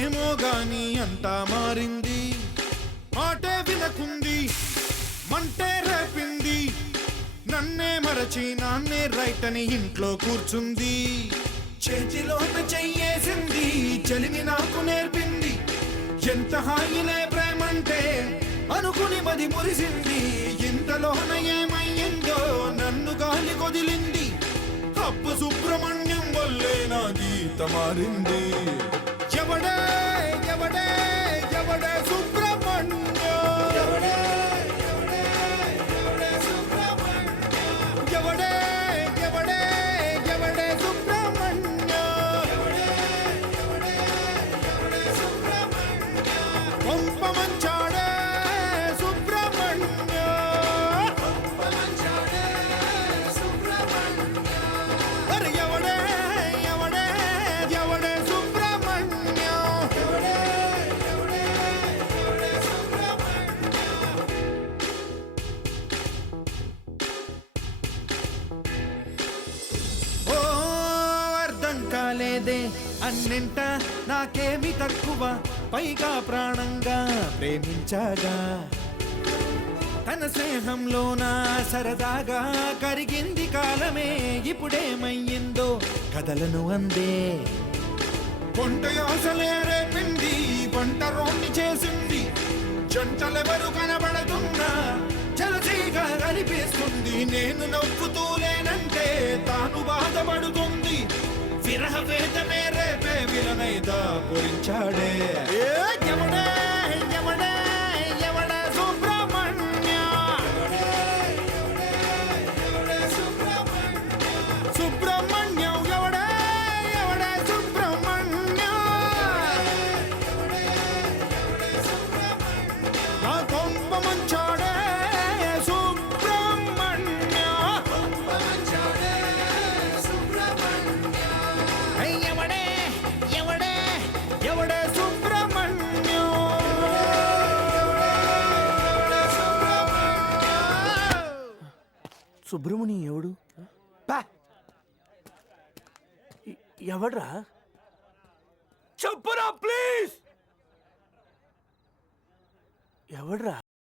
ఏమో గాని అంతా మారింది. మాటే వినకుంది, మంటే రేపింది, నన్నే మరచి నాన్నే రైట్ అని ఇంట్లో కూర్చుంది. చేతిలోన చెయ్యేసింది, చలిని నాకు నేర్పింది. ఎంత హాయిలే ప్రేమంటే అనుకుని మది మురిసింది. ఇంతలోన ఏమయ్యిందో నన్ను గాలి కొదిలింది. అప్పు సుబ్రహ్మణ్యం వల్లే నా గీత మారింది. ఎవడే ఎవడే ఎవడే సుబ్రహ్మణ్యం, ఎవడే ఎవడే ఎవడే సుబ్రహ్మణ్యం, ఎవడే ఎవడే ఎవడే సుబ్రహ్మణ్యం, ఎవడే ఎవడే ఎవడే సుబ్రహ్మణ్యం, కొంప మంచాడే సుబ్రహ్మణ్యం, కొంప మంచాడే సుబ్రహ్మణ్యం. అరే ఎవడే ఎవడే ఎవడే సుబ్రహ్మణ్యం, ఎవడే ఎవడే ఎవడే సుబ్రహ్మణ్యం. ఓ అర్థం కాలేదే అన్నింట నాకేమి తక్కువ, పైగా ప్రాణంగా ప్రేమించాగా. తన స్నేహంలోన సరదాగా కరిగింది కాలమే, ఇప్పుడేమయ్యిందో కథలను అందే. కొంట ఆశలే రేపింది, వంటరోణ్ణి చేసింది. జంటలెవరు కనబడుతున్నా జలసీగా కనిపిస్తుంది. నేను నవ్వుతూలేనంటే తాను బాధపడుతుంది. విరహ వేదనే రేపే విలనైదా పొరించాడే. ఎవడే ఎవడే ఎవడే సుబ్రహ్మణ్యం, సుబ్రహ్మణ్యం, ఎవడే ఎవడే సుబ్రహ్మణ్యం, నా కొంప మంచాడే సుబ్రహ్మణ్యం, ఎవడే ఎవడే ఎవడే సుబ్రహ్మణ్యం. సుబ్రహ్మణ్యం ఎవడు? ఎవడ్రా? చెప్పురా ప్లీజ్. ఎవడ్రా?